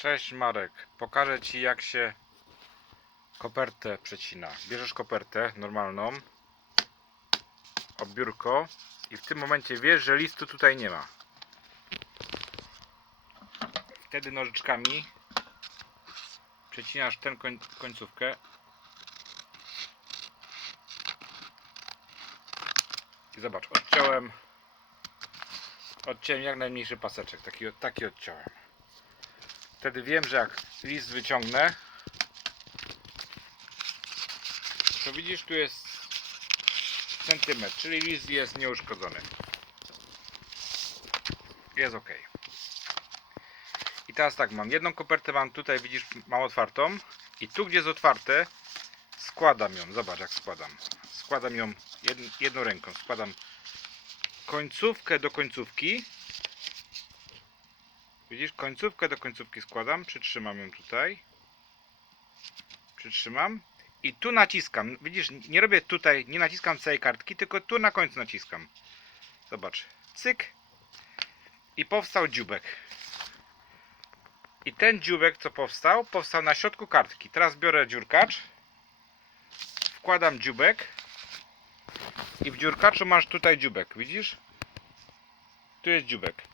Cześć Marek, pokażę Ci jak się kopertę przecina. Bierzesz kopertę normalną, obiórko i w tym momencie wiesz, że listu tutaj nie ma. Wtedy nożyczkami przecinasz tę koń końcówkę i zobacz, odciąłem odciąłem jak najmniejszy paseczek, taki, taki odciąłem. Wtedy wiem, że jak list wyciągnę, to widzisz, tu jest centymetr, czyli list jest nieuszkodzony. Jest ok. I teraz tak, mam jedną kopertę, mam tutaj, widzisz, mam otwartą i tu, gdzie jest otwarte, składam ją. Zobacz, jak składam. Składam ją jedn, jedną ręką. Składam końcówkę do końcówki Widzisz, końcówkę do końcówki składam, przytrzymam ją tutaj. Przytrzymam i tu naciskam. Widzisz, nie robię tutaj, nie naciskam całej kartki, tylko tu na końcu naciskam. Zobacz, cyk. I powstał dziubek. I ten dziubek, co powstał, powstał na środku kartki. Teraz biorę dziurkacz, wkładam dziubek i w dziurkaczu masz tutaj dziubek, widzisz? Tu jest dziubek.